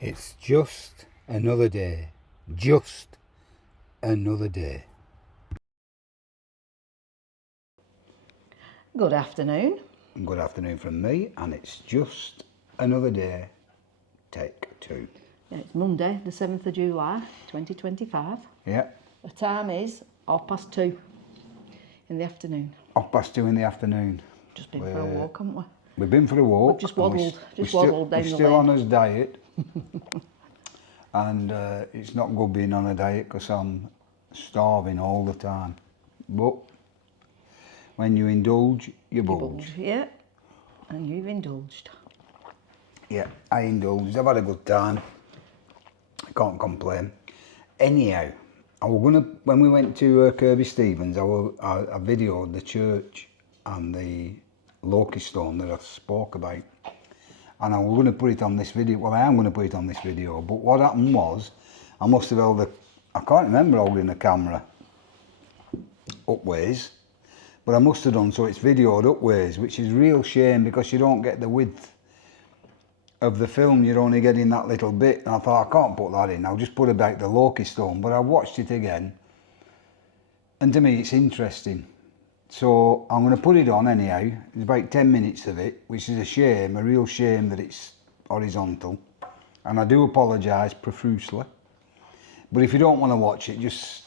It's just another day. Just another day. Good afternoon. Good afternoon from me, and it's just another day. Take two. Yeah, it's Monday, the 7th of July, 2025. Yeah. The time is 2:30 in the afternoon. 2:30 in the afternoon. Just been for a walk, haven't we? We've been for a walk. We've just waddled down the We're still lane. on his diet. And it's not good being on a diet because I'm starving all the time. But when you indulge, you bulge. Yeah, and you've indulged. Yeah, I indulged. I've had a good time. I can't complain. Anyhow, when we went to Kirby Stevens, I videoed the church and the Loki stone that I spoke about. And I was going to put it on this video. Well, I am going to put it on this video. But what happened was, I must have held I can't remember holding the camera upways. But I must have done, so it's videoed upways, which is a real shame because you don't get the width of the film. You're only getting that little bit. And I thought, I can't put that in. I'll just put about the Loki stone. But I watched it again. And to me, it's interesting. So I'm going to put it on anyhow. It's about 10 minutes of it, which is a shame, a real shame that it's horizontal. And I do apologise profusely. But if you don't want to watch it, just...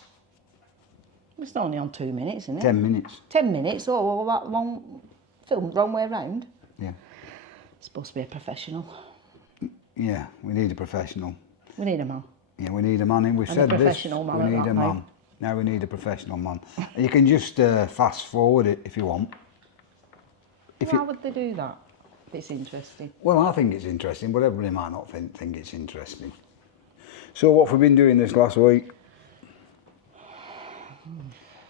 It's only on 2 minutes, isn't it? 10 minutes. 10 minutes? Oh, all that long film, wrong way around? Yeah. Supposed to be a professional. Yeah, we need a professional. We need a man. Yeah, we need a man. We've said this. Professional man. We need a man. Now we need a professional man. You can just fast forward it if you want. How would they do that? It's interesting. Well, I think it's interesting, but everybody might not think it's interesting. So what have we been doing this last week?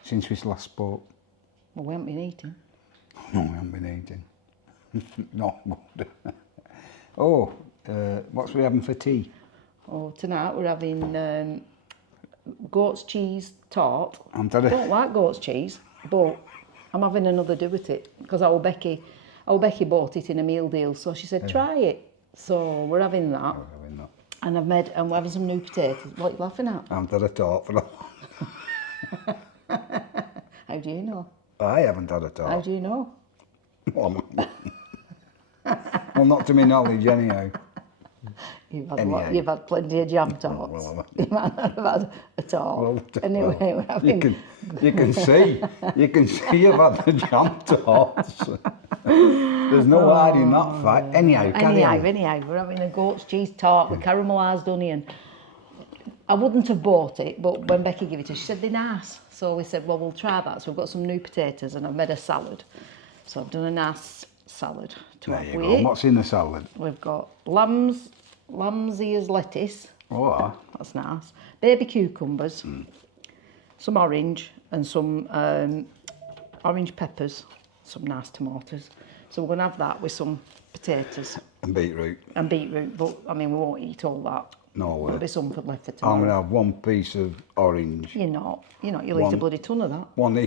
Since we last spoke? Well, we haven't been eating. No, we haven't been eating. Not good. Oh, what's we having for tea? Oh, tonight we're having goat's cheese tart. I don't like goat's cheese, but I'm having another do with it because our Becky bought it in a meal deal, so she said try it. So we're having that. And we're having some new potatoes. What are you laughing at? I haven't had a tart for How do you know? I haven't had a tart. How do you know? Well, not to my knowledge anyhow. You've had plenty of jam tarts. Well, You might not have had a tart. Well, anyway, we're having... You can see I've had the jam tarts. There's no hiding that fact. Anyhow, we're having a goat's cheese tart with caramelised onion. I wouldn't have bought it, but when Becky gave it to us, she said they're nice. So we said, well, we'll try that. So we've got some new potatoes and I've made a salad. So I've done a nice salad to have with it. What's in the salad? We've got lamb's ears lettuce. Oh, that's nice. Baby cucumbers, some orange and some orange peppers, some nice tomatoes. So we're going to have that with some potatoes. And beetroot. But I mean, we won't eat all that. No way. There'll be some left for tomorrow. I'm going to have one piece of orange. You're not. You'll eat a bloody ton of that. One.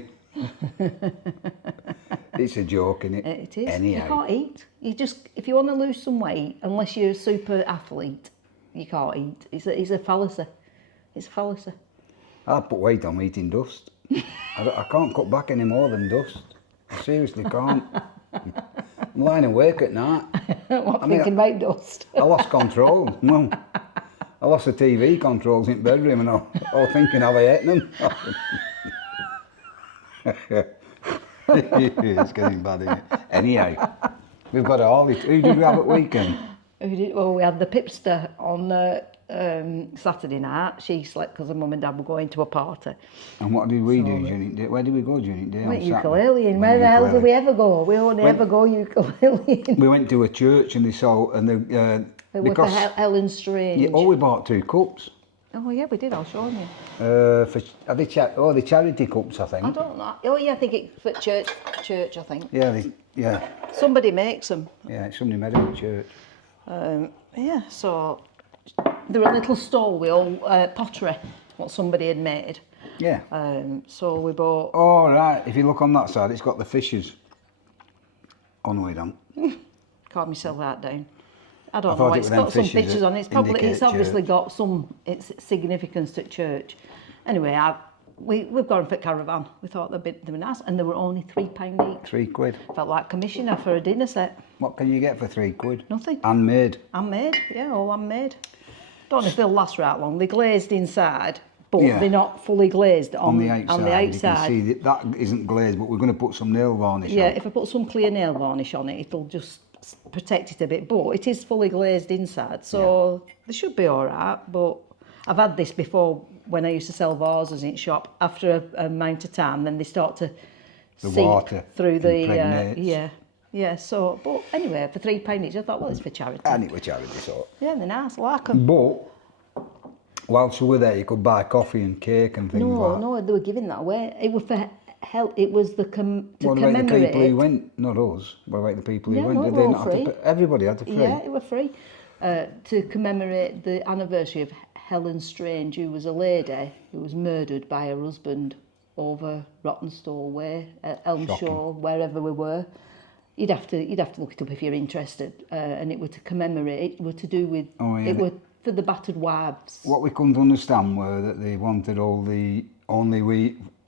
It's a joke, isn't it? It is. Anyhow. You can't eat. If you want to lose some weight, unless you're a super athlete, you can't eat. It's a fallacy. It's a fallacy. I put weight on eating dust. I can't cut back any more than dust. I seriously can't. I'm lying awake at night. Thinking about dust. I lost control. Well, I lost the TV controls in the bedroom and I was thinking, have I eaten them? It's getting bad, isn't it? Anyhow, we've got all it. Who did we have at weekend? Well, we had the Pipster on Saturday night. She slept because her mum and dad were going to a party. And what did we do during the day? Where did we go during the day? Went ukuleleing. Where the hell did we ever go? We only ever go ukuleleing. We went to a church and they saw... Because Helen Strange. Yeah, we bought 2 cups. Oh yeah, we did. I'll show you. The charity cups, I think. I don't know. Oh yeah, I think it's for church. I think. Yeah. Somebody makes them. Yeah, somebody made them at church. Yeah. So they were a little stall with all pottery, what somebody had made. Yeah. So we bought. Oh right. If you look on that side, it's got the fishes on the way down. Calm yourself that down. I don't thought know. it It's were them got some fishes pictures that on it. It's probably, indicate it's obviously church. got some significance at church. Anyway, we've gone for caravan. We thought they were nice, and they were only £3 each. £3. Felt like commissioner for a dinner set. What can you get for £3? Nothing. Handmade. Handmade, yeah, all handmade. Don't know if they'll last right long. They're glazed inside, but Yeah. they're not fully glazed on the outside. On the outside. You can see that isn't glazed, but we're going to put some nail varnish Yeah, on. if I put some clear nail varnish on it, it'll just protect it a bit. But it is fully glazed inside, so they should be all right. But I've had this before when I used to sell vases in shop. After a amount of time, then they start to The seep water through the impregnates. yeah. So, but anyway, for £3 each, I thought, well, it's for charity. And it was charity, so. Yeah, they're nice. I like them. But whilst we were there, you could buy coffee and cake and things like that. No, they were giving that away. It was for help. It was to What about commemorate. the people who went? Not us. What about the people who Yeah, went? no, Did it they were not all have to free. pay? Everybody had to pay. Yeah, it was free. To commemorate the anniversary of Helen Strange, who was a lady who was murdered by her husband over Rottenstall Way, at Elmshaw, wherever we were. You'd have to look it up if you're interested. And it were to commemorate. It were to do with. It were for the battered wives. What we couldn't understand were that they wanted only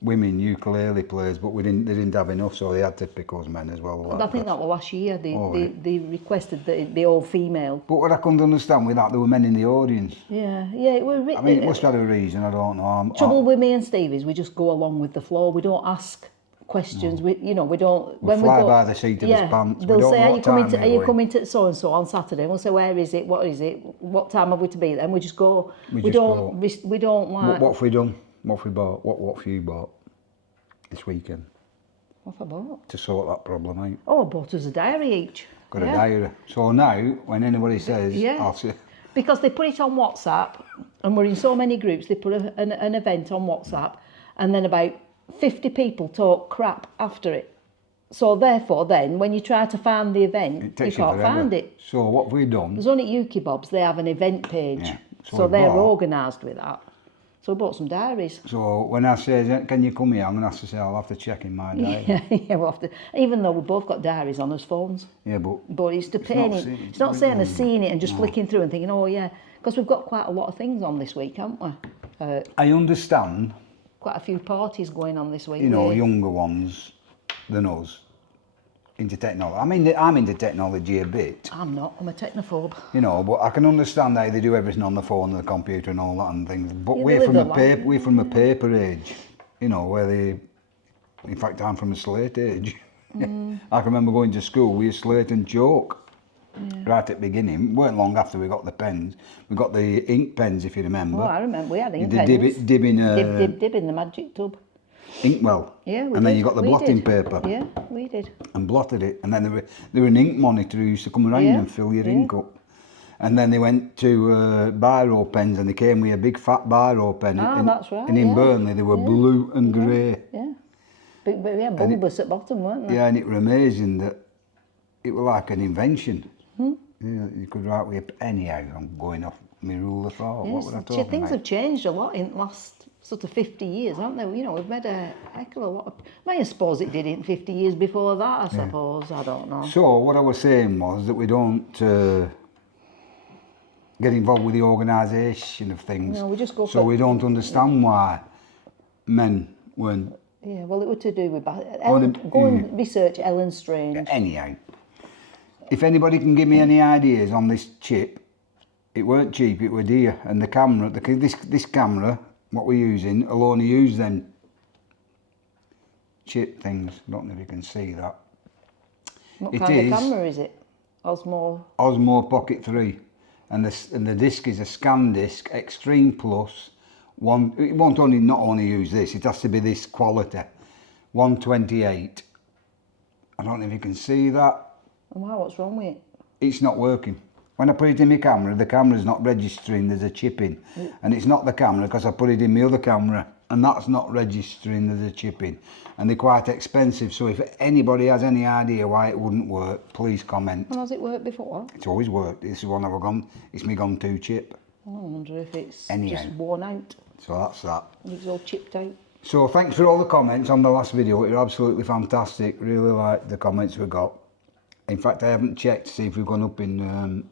women ukulele players, but they didn't have enough, so they had to pick us men as well. I think that was last year. They requested that it be all female. But what I couldn't understand with that, there were men in the audience. Yeah, it was. I mean, it must have a reason. I don't know. Trouble with me and Steve is we just go along with the flow. We don't ask questions. We don't. We fly by the seat of his pants. They'll We don't say, know "Are what you coming time to? we're Are you going." coming to so and so on Saturday?" And we'll say, "Where is it? What is it? What time have we to be there?" And we just go. We don't like. What have we done? What have we bought? What have you bought this weekend What have I bought? to sort that problem out? Oh, I bought us a diary each. Got a diary. So now, when anybody says, I'll say, Because they put it on WhatsApp, and we're in so many groups, they put an event on WhatsApp, and then about 50 people talk crap after it. So therefore, then, when you try to find the event, you can't find it. So what have we done? There's only Yuki Bob's, they have an event page. Yeah. So they're organised with that. So we bought some diaries. So when I say, can you come here, I'm going to have to say, I'll have to check in my diary. Yeah, we'll have to, even though we've both got diaries on us phones. Yeah, but it's the pain. It's not saying of seeing it and just flicking through and thinking, oh yeah, because we've got quite a lot of things on this week, haven't we? I understand. Quite a few parties going on this week. You know, younger ones than us into technology. I mean, I'm into technology a bit. I'm not. I'm a technophobe. You know, but I can understand how they do everything on the phone and the computer and all that and things. But Yeah, we're from a paper age. You know, in fact, I'm from a slate age. I can remember going to school with slate and chalk. Right at the beginning, weren't long after we got the pens. We got the ink pens, if you remember. Oh, I remember. We had ink You pens. dib in Dib in the magic tub. inkwell. Yeah, we and then did. you got the We blotting did. paper. Yeah, we did. And blotted it. And then there were an ink monitor who used to come around and fill your ink up. And then they went to biro pens, and they came with a big fat biro pen. That's right. And in Burnley they were blue and grey. Yeah. But yeah, bulbous at bottom, weren't they? Yeah, and it was amazing that it was like an invention. Yeah, you could write with a penny out. I'm going off my rule of thought. What would I talk Things about? have changed a lot in the last sort of 50 years, haven't they? You know, we've made a heck of a lot of... I suppose it did in 50 years before that, I suppose. I don't know. So what I was saying was that we don't get involved with the organisation of things. No, we just go so for... we don't understand why men weren't... Yeah, well, it was to do with... Go and research Ellen Strange. Anyhow, if anybody can give me any ideas on this chip, it weren't cheap, it were dear. And the camera, this camera, what we're using, will only use them chip things. I don't know if you can see that. What kind of camera is it? Osmo Pocket 3. And the disc is a scan disc, Extreme Plus. It won't not only use this, it has to be this quality. 128. I don't know if you can see that. Wow, what's wrong with it? It's not working. When I put it in my camera, the camera's not registering, there's a chip in. And it's not the camera because I put it in my other camera and that's not registering, there's a chip in. And they're quite expensive, so if anybody has any idea why it wouldn't work, please comment. And has it worked before? It's always worked. This is one I've gone, it's my gone to chip. I wonder if it's Anyhow. just worn out. So that's that. It's all chipped out. So thanks for all the comments on the last video, it was absolutely fantastic. Really like the comments we got. In fact, I haven't checked to see if we've gone up in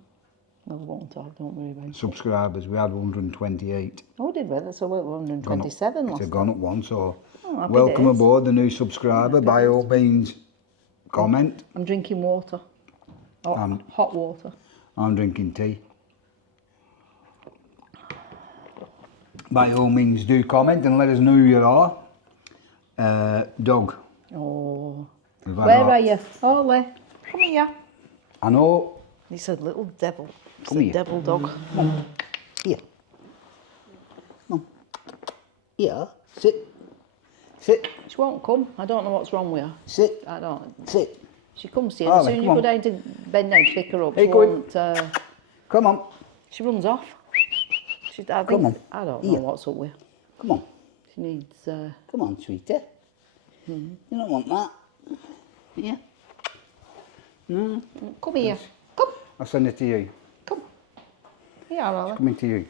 No, we won't talk, don't worry about it. subscribers. We had 128. Oh, did we? That's a little 127 last It's gone up one, so happy welcome days. aboard the new subscriber. By all means, comment. I'm drinking water. Oh, hot water. I'm drinking tea. By all means, do comment and let us know who you are. Dog. Oh. We've had Where our- are you? Ole, come here. I know. He's a little devil. He's Come a here. devil dog. Here. Come on. Here. Sit. Sit. She won't come. I don't know what's wrong with her. Sit. I don't. Sit. She comes here. Ole, As soon as you come go on. down to bend down to pick her up, Hey, she go in. won't. Come on. She runs off. I think, Come on. I don't know Here. what's up with her. Come on. She needs. Come on, sweetie. You don't want that. Yeah. No. Come here. Come. I'll send it to you. Come. Here, Ole. Coming to you.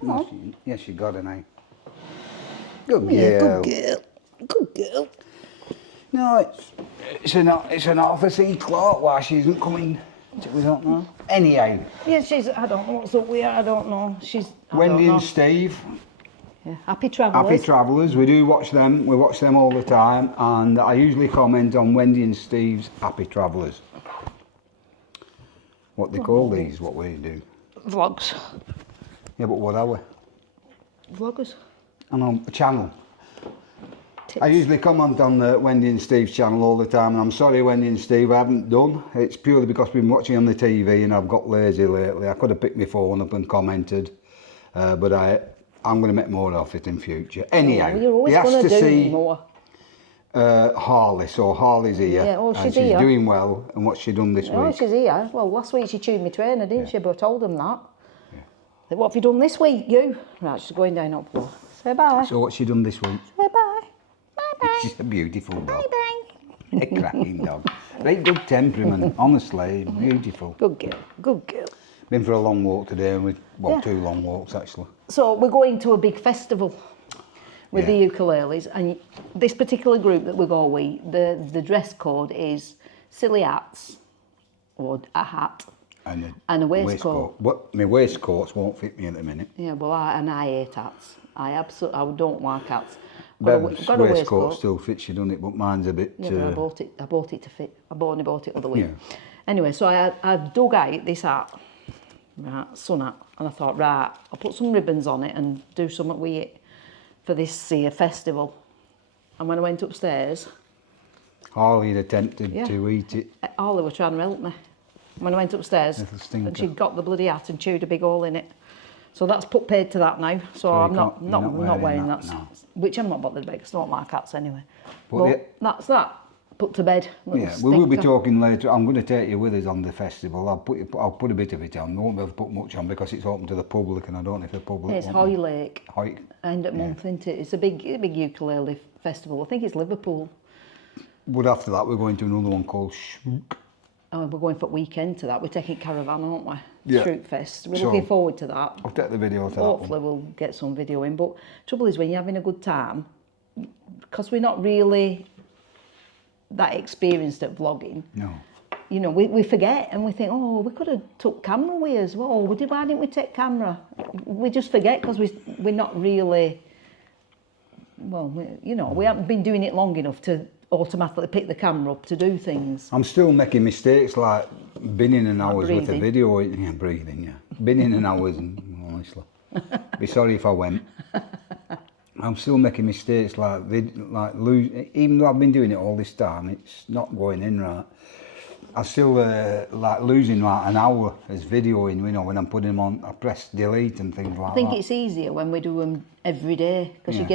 Come on. Yes, you got it now. Good girl. Yeah, good girl. Good girl. No, it's an officer clock why she isn't coming. We don't know. Anyhow, Yeah, she's. I don't know what's up with her. I don't know. She's. I Wendy don't know. and Steve, Yeah. Happy travellers. Happy Travellers. We do watch them. We watch them all the time, and I usually comment on Wendy and Steve's Happy Travellers. What they call these? What we do? Vlogs. Yeah, but what are we? Vloggers. And on a channel. Tips. I usually comment on Wendy and Steve's channel all the time, and I'm sorry, Wendy and Steve, I haven't done. It's purely because I've been watching on the TV and I've got lazy lately. I could have picked my phone up and commented, but I'm going to make more of it in future. Anyhow, You're always he has going to to do see more. Harley, so Harley's here, Yeah, oh, and she's she's here. doing well. And what's she done this Oh, week? she's here. Well, last week she chewed me trainer, didn't she? But I told them that. Said, what have you done this week, you? Right, she's going down up floor. Say bye. So what's she done this week? Say bye. Bye-bye. She's a beautiful dog. Bye-bye. A cracking dog. Very good temperament, honestly, beautiful. Good girl. Good girl. Been for a long walk today, and two long walks actually. So we're going to a big festival with Yeah. the ukuleles, and this particular group that we go with, the dress code is silly hats or a hat And and a waistcoat. What my waistcoats won't fit me at the minute. Yeah, well, I hate hats. I don't like hats. Bev's Got a waistcoat still fits you, doesn't it? But mine's a bit. Yeah, but I bought it to fit. I only bought it other week. Yeah. Anyway, so I dug out this hat, right, sun hat, and I thought, right, I'll put some ribbons on it and do something with it for this festival. And when I went upstairs, Harley had attempted Yeah. to eat it. Ollie was trying to help me. When I went upstairs, Little stinker. and she'd got the bloody hat and chewed a big hole in it. So that's put paid to that now. So I'm you not can't- you're not wearing wearing that. that, no. Which I'm not bothered about because I don't like hats anyway. But But yeah. that's that. Put to bed. Little Yeah, we will be stinker. talking later. I'm going to take you with us on the festival. I'll put a bit of it on. I won't be able to put much on because it's open to the public, and I don't know if the public. It's want me. Hoylake. End of month, isn't it? It's a big ukulele festival. I think it's Liverpool. But after that, we're going to another one called Shrook. Oh, we're going for weekend to that. We're taking caravan, aren't we? Yeah. Shroot Fest. We're So- looking forward to that. I'll take the video to that Hopefully one. we'll get some video in. But trouble is when you're having a good time, because we're not really that experienced at vlogging, No. you know, we forget and we think, oh, we could have took camera with us. Well, why didn't we take camera? We just forget because we're not really, well, we haven't been doing it long enough to automatically pick the camera up to do things. I'm still making mistakes like binning an hours worth of breathing. video. Yeah, breathing, yeah. Binning an hours, and honestly. Be sorry if I went. I'm still making mistakes even though I've been doing it all this time, it's not going in right. I still like losing like an hour as videoing, when I'm putting them on, I press delete and things like that. I think it's easier when we do them every day because Yeah. you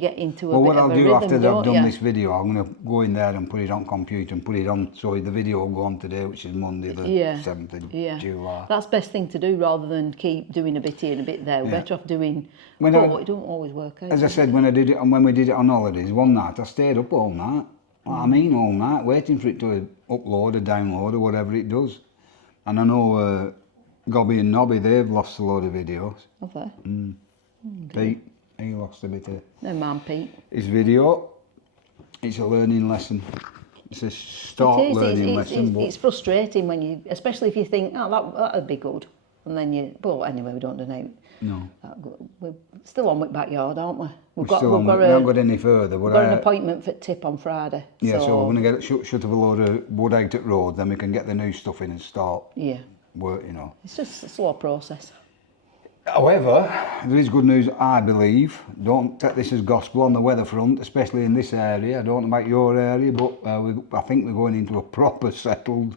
get into a Well, bit what of I'll a do rhythm, after I've don't done you? this video, I'm going to go in there and put it on computer and put it on, so the video will go on today, which is Monday the 7th of July. That's best thing to do rather than keep doing a bit here and a bit there. We're better off doing. When But it don't always work out. As I said, when we did it on holidays, one night I stayed up all night. I mean all night, waiting for it to upload or download or whatever it does. And I know Gobby and Nobby, they've lost a load of videos. Have they? Pete, he lost a bit of No man, Pete. his video. It's a learning lesson. It's a start It is. learning lesson. It's frustrating when you, especially if you think, oh, that'd be good. And then but anyway, we don't donate. No. We're still on with backyard, aren't we? We haven't got any further. We've got an appointment for tip on Friday. Yeah, so we're going to get shut of a load of wood out at road, then we can get the new stuff in and start work, you know. It's just a slow process. However, there is good news, I believe. Don't take this as gospel on the weather front, especially in this area. I don't know about your area, but I think we're going into a proper settled,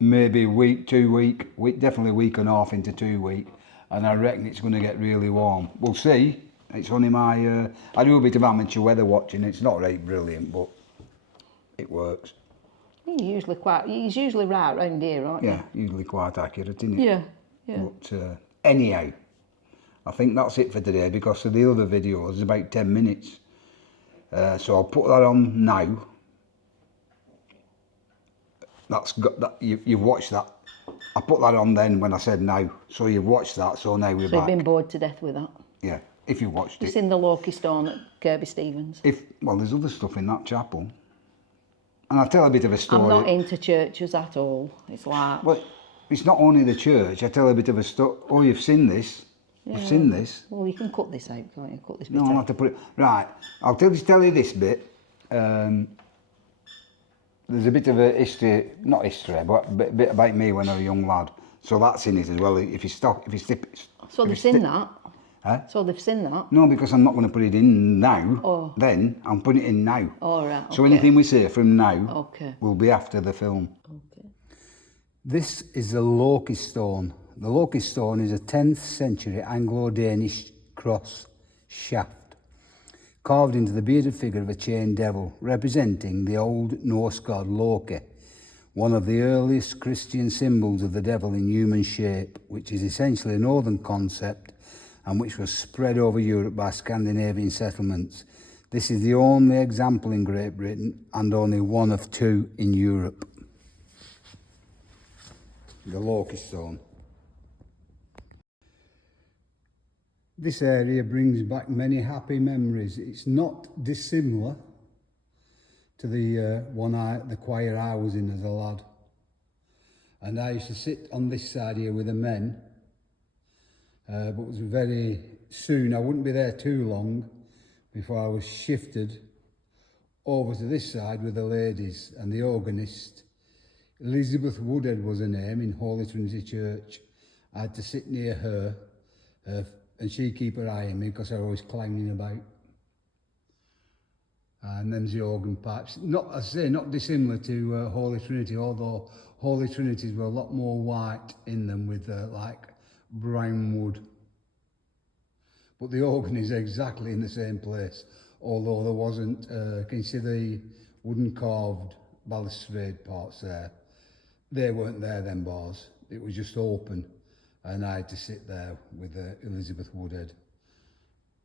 maybe week, 2 week, definitely a week and a half into 2 week, and I reckon it's going to get really warm. We'll see. It's only my, I do a bit of amateur weather watching. It's not really brilliant, but it works. He's usually right round here, aren't you? Yeah, usually quite accurate, isn't it? Yeah, yeah. But anyhow, I think that's it for today because of the other videos, it's about 10 minutes. So I'll put that on now. That's got that. You've watched that. I put that on then when I said now. So you've watched that. So now we're back. So you've been bored to death with that. Yeah, if you watched it. It's in the Loki stone at Kirby Stevens. Well, there's other stuff in that chapel. And I'll tell a bit of a story. I'm not into churches at all. It's like... Well, it's not only the church. I tell a bit of a story. Oh, you've seen this? Yeah. You've seen this? Well, you can cut this out, can't you? Cut this bit No, I'll have to put it... Right, I'll tell you this bit. There's a bit of a history, not history, but a bit about me when I was a young lad. So that's in it as well. If you stop, if you stip... So they've seen that? Huh? So they've seen that? No, because I'm not going to put it in now. Oh. Then, I'm putting it in now. All right, So anything we say from now okay. will be after the film. Okay. This is the Loki stone. The Loki stone is a 10th century Anglo-Danish cross shaft, carved into the bearded figure of a chained devil, representing the old Norse god Loki, one of the earliest Christian symbols of the devil in human shape, which is essentially a northern concept and which was spread over Europe by Scandinavian settlements. This is the only example in Great Britain and only one of 2 in Europe. The Loki stone. This area brings back many happy memories. It's not dissimilar to the choir I was in as a lad. And I used to sit on this side here with the men, but it was very soon, I wouldn't be there too long before I was shifted over to this side with the ladies and the organist. Elizabeth Woodhead was her name in Holy Trinity Church. I had to sit near her and she'd keep her eye on me because I was always clowning about. And then the organ pipes. Not, as I say, not dissimilar to Holy Trinity, although Holy Trinities were a lot more white in them with like brown wood. But the organ is exactly in the same place, although there wasn't, can you see the wooden carved balustrade parts there? They weren't there, them bars. It was just open, and I had to sit there with Elizabeth Woodhead.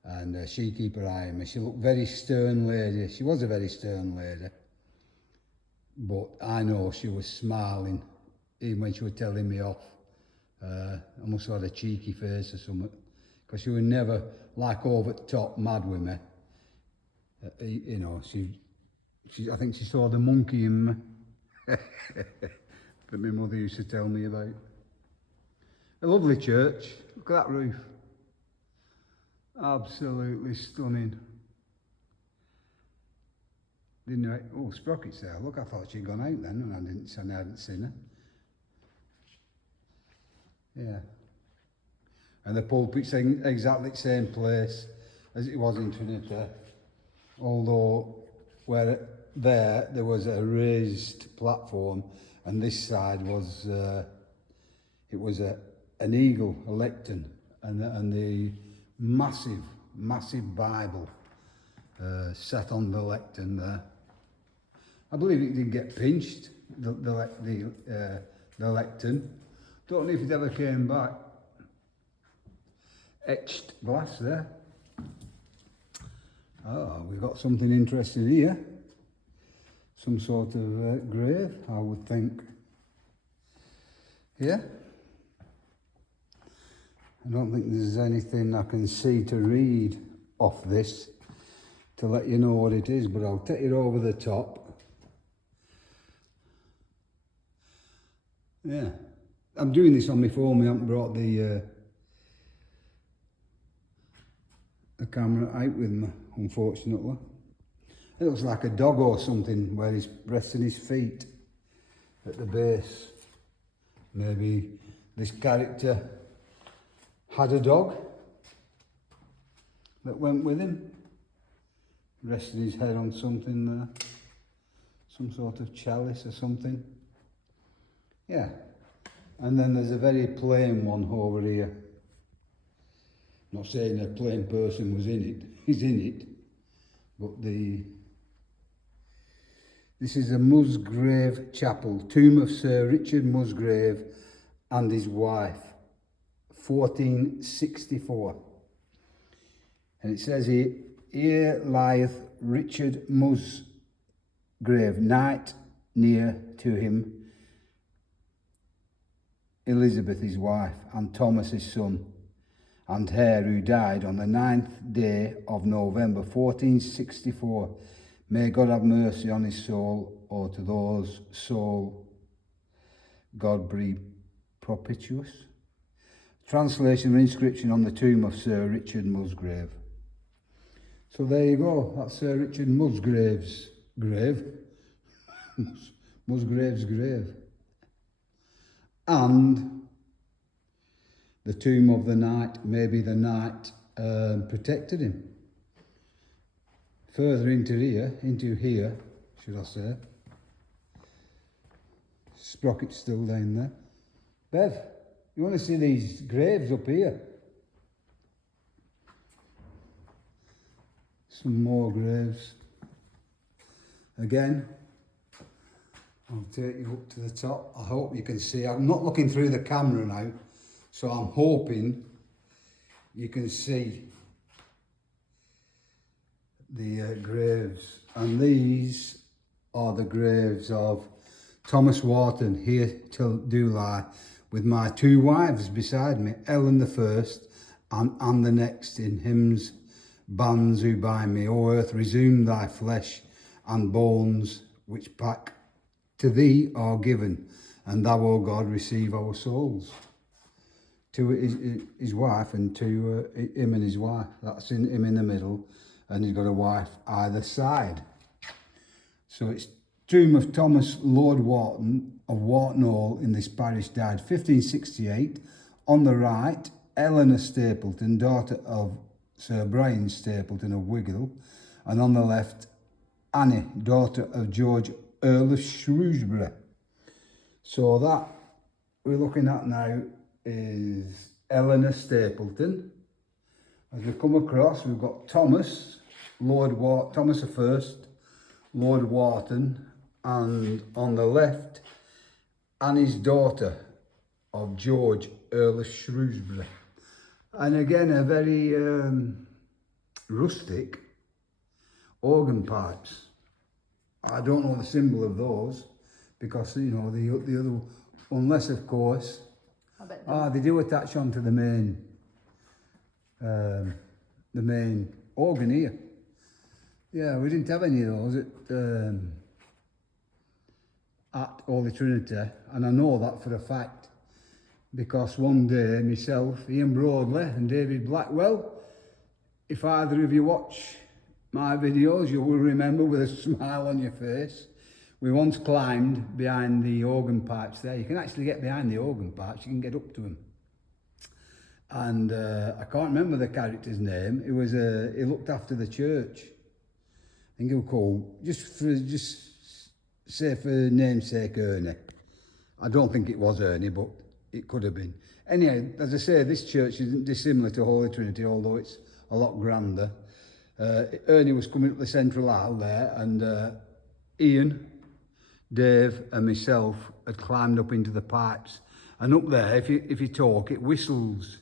And she keep her eye on me. She looked very stern lady. She was a very stern lady. But I know she was smiling, even when she was telling me off. I must have had a cheeky face or something. Because she was never, like, over the top mad with me. You know, I think she saw the monkey in me. That my mother used to tell me about. A lovely church. Look at that roof. Absolutely stunning. Didn't I? Oh, Sprocket's there. Look, I thought she'd gone out then, and I hadn't seen her. Yeah. And the pulpit's in exactly the same place as it was in Trinity. Although where there was a raised platform, and this side was it was an eagle, a lectern, and the massive Bible set on the lectern there. I believe it did get pinched, the lectern. Don't know if it ever came back. Etched glass there. Oh, we've got something interesting here. Some sort of grave, I would think. Yeah? I don't think there's anything I can see to read off this to let you know what it is, but I'll take it over the top. Yeah, I'm doing this on my phone. I haven't brought the camera out with me, unfortunately. It looks like a dog or something where he's resting his feet at the base. Maybe this character had a dog that went with him, resting his head on something there, some sort of chalice or something. Yeah, and then there's a very plain one over here. I'm not saying a plain person was in it, he's in it, but this is a Musgrave Chapel, tomb of Sir Richard Musgrave and his wife, 1464. And it says here lieth Richard Musgrave, knight near to him, Elizabeth his wife, and Thomas his son, and Hare, who died on the 9th day of November 1464. May God have mercy on his soul, or to those soul God be propitious. Translation and inscription on the tomb of Sir Richard Musgrave. So there you go, that's Sir Richard Musgrave's grave. Musgrave's grave. And the tomb of the knight, maybe the knight protected him. Further into here, should I say. Sprocket's still down there. Bev, you want to see these graves up here? Some more graves. Again, I'll take you up to the top. I hope you can see. I'm not looking through the camera now, so I'm hoping you can see the graves. And these are the graves of Thomas Wharton, here till do lie, with my two wives beside me, Ellen the first and Anne the next, in hymns, bands who bind me. O earth, resume thy flesh and bones, which back to thee are given, and thou, O God, receive our souls. To his wife, and to him and his wife. That's him in the middle, and he's got a wife either side. So it's tomb of Thomas Lord Wharton of Wharton Hall in this parish, died 1568. On the right, Eleanor Stapleton, daughter of Sir Brian Stapleton of Wiggle, and on the left, Annie, daughter of George Earl of Shrewsbury. So that we're looking at now is Eleanor Stapleton. As we come across, we've got Thomas, Thomas the First, Lord Wharton, and on the left, Annie's daughter of George Earl of Shrewsbury. And again, a very rustic organ pipes. I don't know the symbol of those because, you know, the other, unless of course, they do attach onto the main organ here. Yeah, we didn't have any of those at Holy Trinity, and I know that for a fact because one day myself, Ian Broadley and David Blackwell, if either of you watch my videos, you will remember with a smile on your face, we once climbed behind the organ pipes there. You can actually get behind the organ pipes, you can get up to them. And I can't remember the character's name. It was he looked after the church. I think he was called, just say for namesake, Ernie. I don't think it was Ernie, but it could have been. Anyhow, as I say, this church isn't dissimilar to Holy Trinity, although it's a lot grander. Ernie was coming up the central aisle there, and Ian, Dave and myself had climbed up into the pipes. And up there, if you talk, it whistles,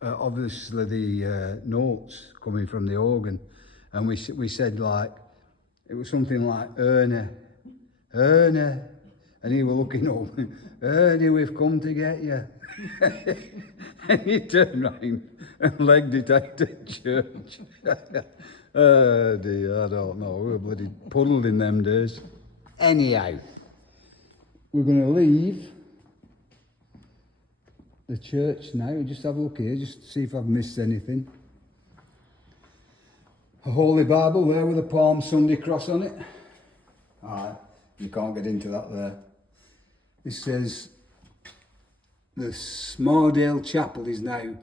obviously the notes coming from the organ. And we said, like, it was something like, Ernie, Ernie. And he was looking up, Ernie, we've come to get you. And he turned round and legged it out of church. Oh dear, I don't know, we were bloody puddled in them days. Anyhow, we're going to leave the church now. Just have a look here, just to see if I've missed anything. A Holy Bible there with a Palm Sunday cross on it. Alright, you can't get into that there. This says the Smardale Chapel is now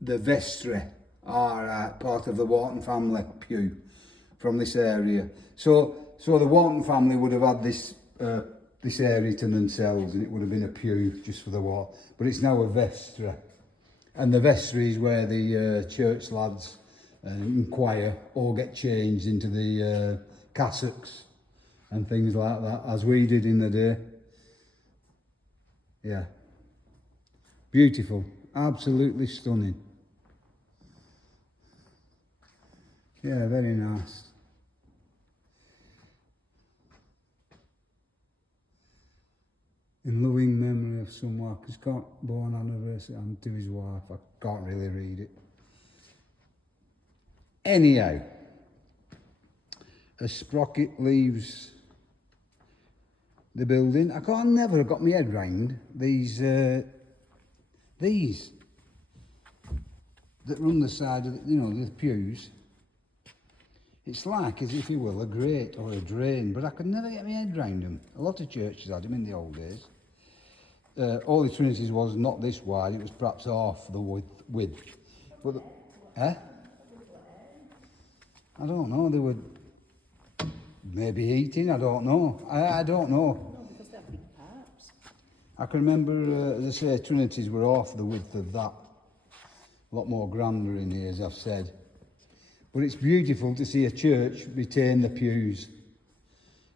the vestry, part of the Wharton family pew from this area. So the Wharton family would have had this area to themselves, and it would have been a pew just for the wall. But it's now a vestry, and the vestry is where the church lads in choir all get changed into the cassocks and things like that, as we did in the day. Yeah, beautiful, absolutely stunning. Yeah, very nice. In loving memory of some workers, born anniversary and to his wife. I can't really read it. Anyhow, a sprocket leaves the building. I never got my head round these that run the side of the pews. It's like, as if you will, a grate or a drain, but I could never get my head round them. A lot of churches had them in the old days. Holy Trinity's was not this wide, it was perhaps half the width. But I don't know, they were maybe heating, I don't know. I don't know. No, because they're big pipes. I can remember, as I say, Trinity's were half the width of that. A lot more grander in here, as I've said. But it's beautiful to see a church retain the pews.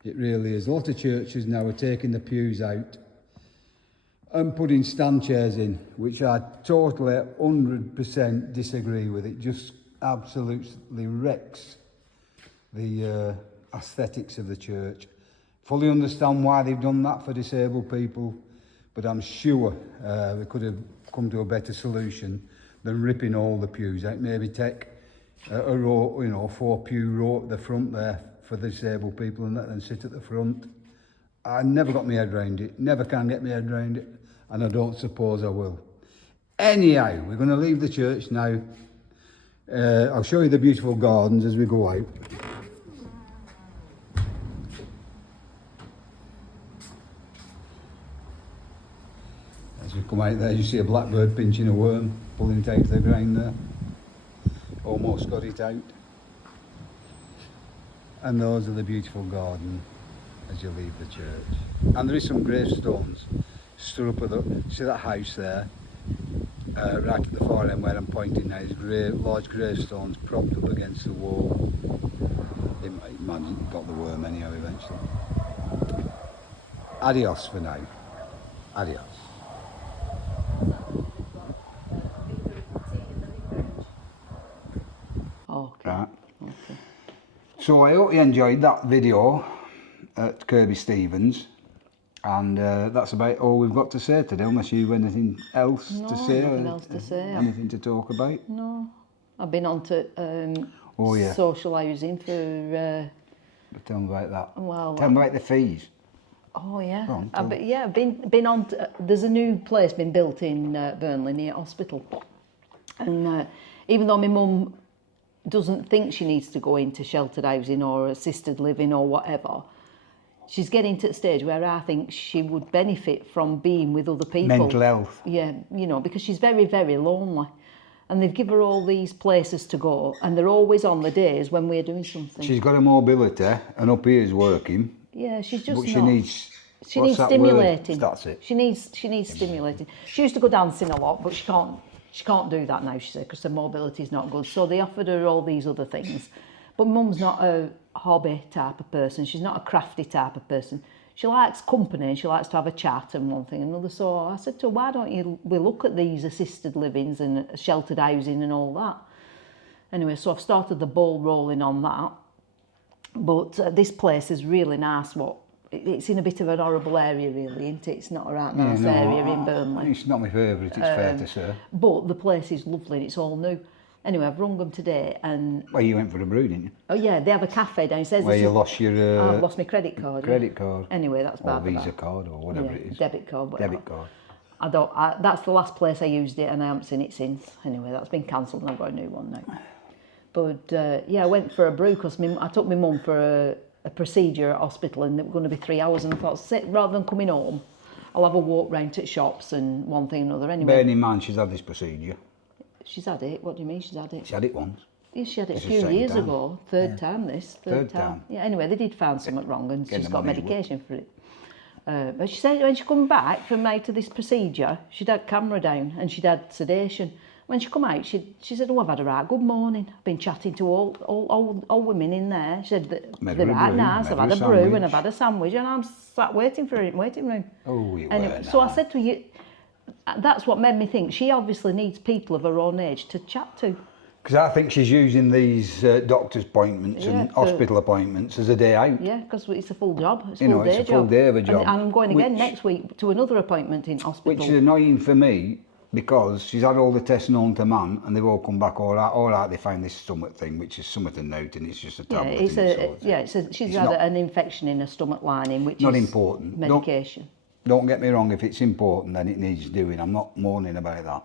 It really is. A lot of churches now are taking the pews out and putting stand chairs in, which I totally 100% disagree with. It just absolutely wrecks the aesthetics of the church. Fully understand why they've done that for disabled people, but I'm sure we could have come to a better solution than ripping all the pews out. Maybe take a row, 4 pew row at the front there for the disabled people and let them sit at the front. I never got my head round it, never can get my head round it, and I don't suppose I will. Anyhow, we're going to leave the church now. I'll show you the beautiful gardens as we go out. As we come out there, you see a blackbird pinching a worm, pulling it out of the ground there. Almost got it out. And those are the beautiful garden as you leave the church. And there is some gravestones stood up at see that house there, right at the far end where I'm pointing now, is large gravestones propped up against the wall. Imagine it got the worm anyhow eventually. Adios for now. Adios. Okay. Right. Okay. So I hope you enjoyed that video at Kirby Stevens, and that's about all we've got to say today, unless you've anything else to say. Nothing else to say. Anything to talk about? No. I've been on to Yeah. social housing for... Tell me about that. Well, Tell me about the fees. Oh yeah, Go on, I've been on. There's a new place been built in Burnley near hospital, and even though my mum doesn't think she needs to go into sheltered housing or assisted living or whatever, she's getting to the stage where I think she would benefit from being with other people. Mental health. Yeah, because she's very, very lonely. And they've given her all these places to go, and they're always on the days when we're doing something. She's got a mobility, and up here is working. Yeah, she's just But she not. needs. She what's needs that stimulating. word? That's it. She needs stimulating. She used to go dancing a lot, but she can't do that now, she said, because her mobility is not good. So they offered her all these other things. But Mum's not a hobby type of person. She's not a crafty type of person. She likes company and she likes to have a chat and one thing and another. So I said to her, why don't we look at these assisted livings and sheltered housing and all that? Anyway, so I've started the ball rolling on that. But this place is really nice. It's in a bit of an horrible area, really, isn't it? It's not a right nice area in Burnley. It's not my favourite, it's fair to say. But the place is lovely and it's all new. Anyway, I've rung them today and... Well, you went for a brew, didn't you? Oh yeah, they have a cafe downstairs. Where you lost your... I've lost my credit card. Credit card. Anyway, that's or bad. Visa card or whatever it is. Debit card, whatever. Debit card. That's the last place I used it, and I haven't seen it since. Anyway, that's been cancelled, and I've got a new one now. But yeah, I went for a brew because I took my mum for a procedure at hospital, and it was going to be 3 hours. And I thought, rather than coming home, I'll have a walk round to shops and one thing and another. Anyway, Bearing in mind she's had this procedure. she's had it. What do you mean she's had it? She had it once. Yes, she had it This a is few second years time. ago. Third time. Third time. Yeah. Anyway, they did find something wrong, and Getting she's the got money's medication for it. But she said when she come back from out to this procedure, she'd had camera down and she'd had sedation. When she come out, she said, "Oh, I've had a right good morning. I've been chatting to all women in there." She said, "They're right nice. I've had a brew and I've had a sandwich, and I'm sat waiting for her in the waiting room." Oh, you Anyway, were so I now. said to you, that's what made me think she obviously needs people of her own age to chat to. Because I think she's using these doctor's appointments Yeah, and for- hospital appointments as a day out. Yeah, because it's a full job. It's a You know, full day it's a full job. day of a job, And I'm going again which- next week to another appointment in hospital. Which is annoying for me because she's had all the tests known to man and they've all come back all right. All right, they find this stomach thing, which is something to note, and it's just a yeah, tablet. it's and a sorted. she's It's had not- an infection in her stomach lining, which Not is important. medication. Don't get me wrong, if it's important then it needs doing. I'm not moaning about that.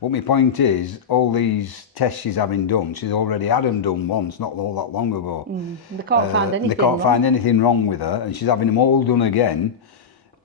But my point is, all these tests she's having done, she's already had them done once, not all that long ago. They can't find anything They can't wrong. find anything wrong with her, and she's having them all done again.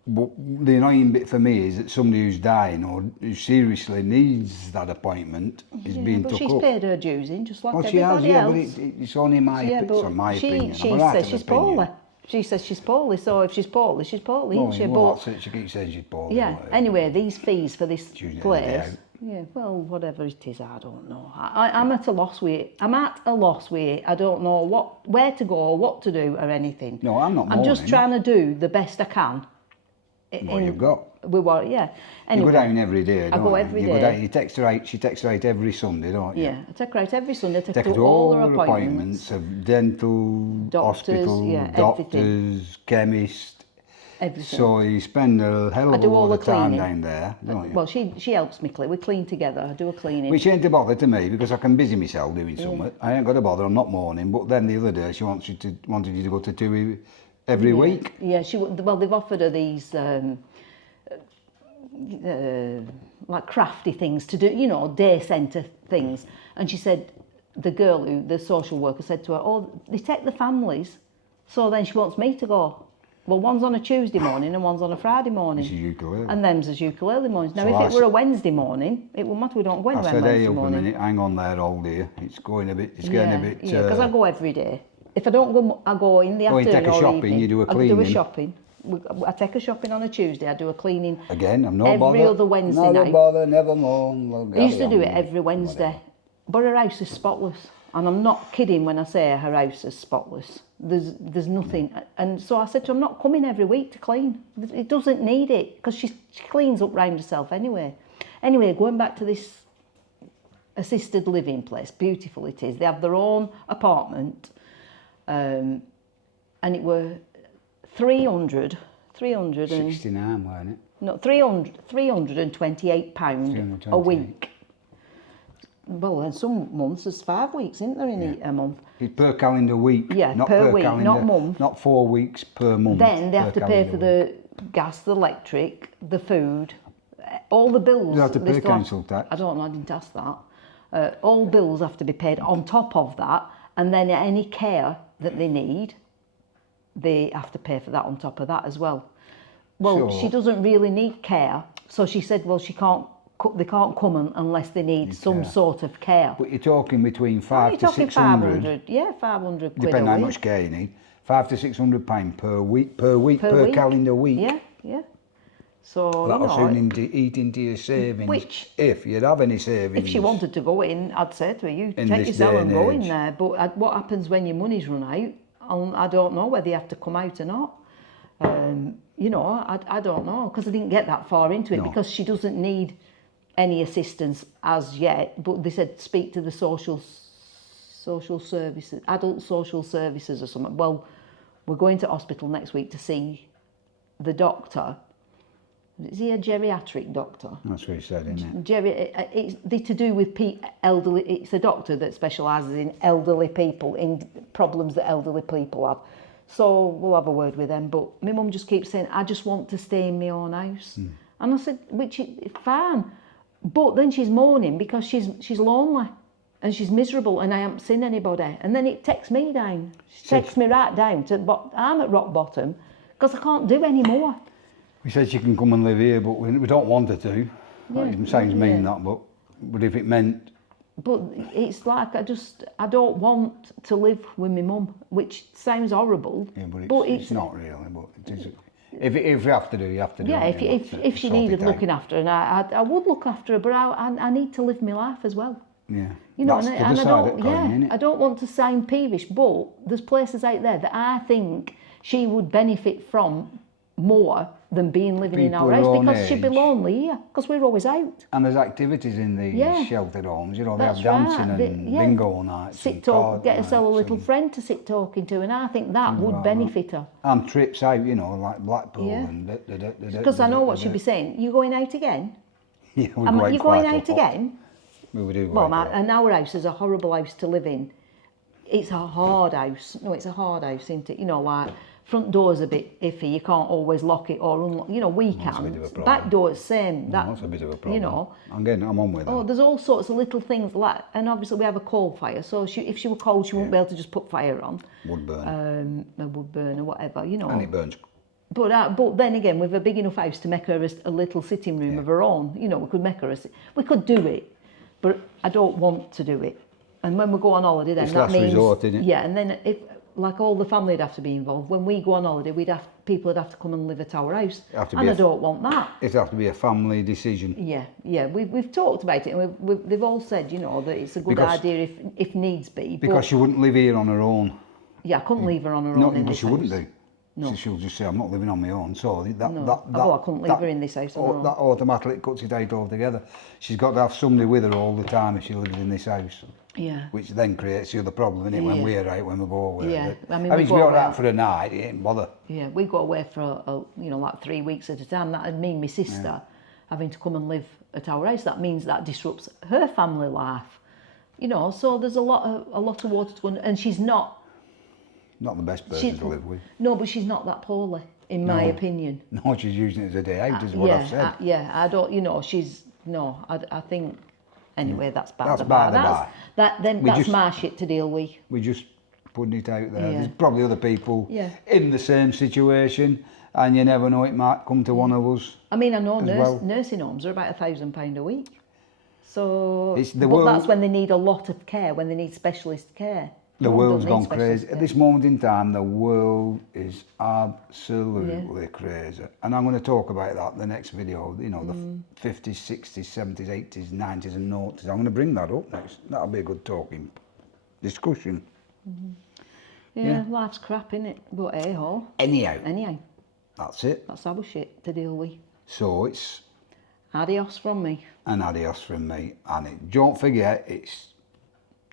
But the annoying bit for me is that somebody who's dying or who seriously needs that appointment is being But took she's up. paid her dues in, just like Well, she everybody has, yeah, else. but it's only my, Yeah, it's but my opinion. she I'm a right says of she's opinion. poorly. She says she's poorly, so if she's poorly, she's poorly, isn't she? Well, But that's it, she keeps saying she's poorly. yeah, whatever. anyway, these fees for this Choosing a day place, out. yeah, well, whatever it is, I don't know. I'm at a loss with it. I'm at a loss with it. I don't know where to go, what to do, or anything. No, I'm not I'm just moaning. trying to do the best I can. What you've got. With what, yeah. You Anyway, go down every day, don't go you? every You day. go down, you text her out, she texts her out every Sunday, don't you? yeah, I take her out every Sunday, take Take her her to to all her her appointments, of dental, Doctors, hospital, yeah, doctors, chemist. everything. So you spend a hell I of a do all lot the of time cleaning. down there, don't you? Well, she helps me clean. We clean together. I do a cleaning. Which ain't a bother to me because I can busy myself doing something. I ain't got a bother, I'm not moaning. But then the other day she wanted you to go to two every week. Yeah, well, they've offered her these like crafty things to do, you know, day centre things. And she said, the social worker said to her, "Oh, they take the families, so then she wants me to go." Well, one's on a Tuesday morning and one's on a Friday morning. This is ukulele. And them's as ukulele mornings. Now, So if I it were a Wednesday morning, it wouldn't matter. We don't go I anywhere said, Wednesday hey, up a morning. minute, hang on there, old dear. It's getting a bit. Yeah, because I go every day. If I don't go, I go in the Oh, you afternoon take a or shopping, evening. you do a I do a cleaning. shopping. I take a shopping on a Tuesday. I do a cleaning. Again, I'm not every bother. other Wednesday Not night. a bother, never moan. I used to do it every Wednesday. But her house is spotless. And I'm not kidding when I say her house is spotless. There's nothing. And so I said to her, I'm not coming every week to clean. It doesn't need it, because she cleans up round herself anyway. Anyway, going back to this assisted living place, beautiful it is. They have their own apartment. And it were 300 and 69, weren't it? no, 328 pound a 328. week. Well, and some months there's 5 weeks, isn't there, in a month? It's per calendar week. Yeah, not per week, calendar, not month. Not 4 weeks per month. Then they have per to pay calendar for week. the gas, the electric, the food, all the bills. They have to pay still council tax. I don't know, I didn't ask that. All bills have to be paid on top of that, and then any care that they need, they have to pay for that on top of that as well. Well, So- she doesn't really need care, so she said, well, they can't come unless they need some care. sort of care. But you're talking between You're 5 to talking 600. 500, yeah, 500 quid Depending a how week. much care you need. 5 to 600 pound per week, per week. calendar week. Yeah. So, That'll soon you know, eat into your savings. Which- if you'd have any savings. if she wanted to go in, I'd say to her, you In take this yourself day and and go in age. there. But what happens when your money's run out? I don't know whether you have to come out or not. You know, I don't know, because I didn't get that far into it, No. because she doesn't need any assistance as yet. But they said speak to the social services, adult social services or something. Well, we're going to hospital next week to see the doctor. Is he a geriatric doctor? That's what he said, isn't it? It's to do with elderly. It's a doctor that specialises in elderly people, in problems that elderly people have. So we'll have a word with them. But my mum just keeps saying, I just want to stay in my own house. And I said, which is fine. But then she's moaning because she's lonely and she's miserable and I haven't seen anybody. And then it takes me down. She takes me right down to, I'm at rock bottom because I can't do any more. We said she can come and live here, but we don't want her to. Yeah, It sounds mean that, but if it meant... But it's like I don't want to live with my mum, which sounds horrible. Yeah, but it's not really, but it is... If you have to do, you have to do. Yeah, it. if she needed looking after, and I would look after her, but I need to live my life as well. Yeah, You know, that's and the I other side don't, of the coin, innit? I don't want to sound peevish, but there's places out there that I think she would benefit from more than living in our People house her because own she'd be age. lonely here because we're always out. And there's activities in these Yeah. sheltered homes, you know, they That's have dancing right. and bingo nights. Sit and talk, card get herself a nights little and friend to sit talking to, and I think that things would like benefit her. And trips out, you know, like Blackpool Yeah. and... Because I know what she'd be saying. You going out again? Yeah, we're Am I- going you going quite out a lot. again? We do Well, quite a lot. and our house is a horrible house to live in. It's a hard house. No, it's a hard house, isn't it? You know, like front door's a bit iffy. You can't always lock it or unlock. You know, we That's a bit of a can't. problem. Back door's same. That's a bit of a problem. You know. Again, I'm on with Oh, them. there's all sorts of little things like, and obviously we have a coal fire. So if she were cold, she wouldn't be able to just put fire on. Wood burn. A wood burn or whatever. You know. And it burns. But then again, with a big enough house to make her a little sitting room of her own, you know, we could make her we could do it, but I don't want to do it. And when we go on holiday, then It's that last means resort, isn't it? Yeah, and then if like all the family would have to be involved. When we go on holiday, people would have to come and live at our house, and I don't want that. It'd have to be a family decision. Yeah, we've talked about it, and they've all said, you know, that it's a good idea if needs be. Because she wouldn't live here on her own. Yeah, I couldn't leave her on her No, own in this she wouldn't house. do. No. So she'll just say, I'm not living on my own. So I couldn't leave her in this house on her own. That automatically cuts it out altogether. She's got to have somebody with her all the time if she lives in this house. Yeah. Which then creates the other problem, innit? When we're out, when we go away. Yeah, I I mean, mean, we if go you're away. out for a night, it ain't bother. Yeah, we go away for like 3 weeks at a time. That'd mean my sister having to come and live at our house. That means that disrupts her family life. You know, so there's a lot of water to go under, and she's not. Not the best person to live with. No, but she's not that poorly, in my opinion. No, she's using it as a day out, is what I've said. I don't. You know, I think. Anyway, that's bad. That's by the by. That's my shit to deal with. We're just putting it out there. Yeah. There's probably other people Yeah. in the same situation, and you never know, it might come to one of us. I mean, I know well. nursing homes are about £1,000 a week. So, It's the but world- that's when they need a lot of care, when they need specialist care. The Mum world's don't need gone specialist crazy. care. At this moment in time, the world is absolutely crazy. And I'm going to talk about that in the next video, you know, the 50s, 60s, 70s, 80s, 90s and 90s. I'm going to bring that up next. That'll be a good talking discussion. Yeah, life's crap, innit? But hey-ho. Anyhow, that's it. That's our shit to deal with. So it's Adios from me. an adios from me. And don't forget, it's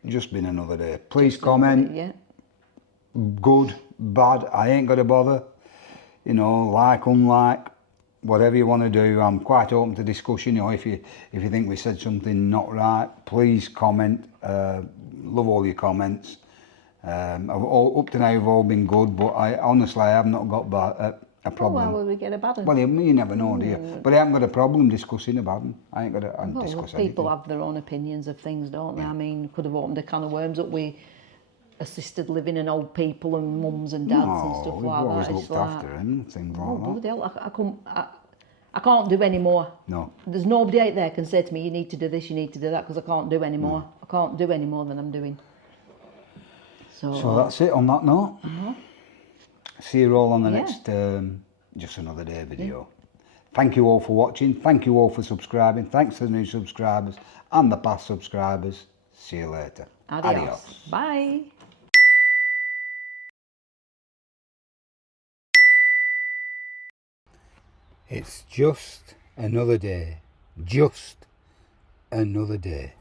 just been another day. Please comment. Yeah. Good, bad, I ain't got to bother. You know, like, unlike, whatever you want to do. I'm quite open to discussion. You know, if you think we said something not right, please comment. Love all your comments. Up to now, have all been good, but honestly, I have not got a problem. Well, will we get a bad one? Well, you never know, do you? But I haven't got a problem discussing about them. I ain't got to discuss people anything. have their own opinions of things, don't they? I mean, could have opened a can of worms up with assisted living and old people and mums and dads and stuff we've like always that. looked after them, things like that. Bloody hell, I can't do any more. No. There's nobody out there can say to me, you need to do this, you need to do that, because I can't do any more. I can't do any more than I'm doing. So that's it on that note. See you all on the Yeah. next Just Another Day video. Thank you all for watching. Thank you all for subscribing. Thanks to the new subscribers and the past subscribers. See you later. Adios. Bye. It's just another day. Just another day.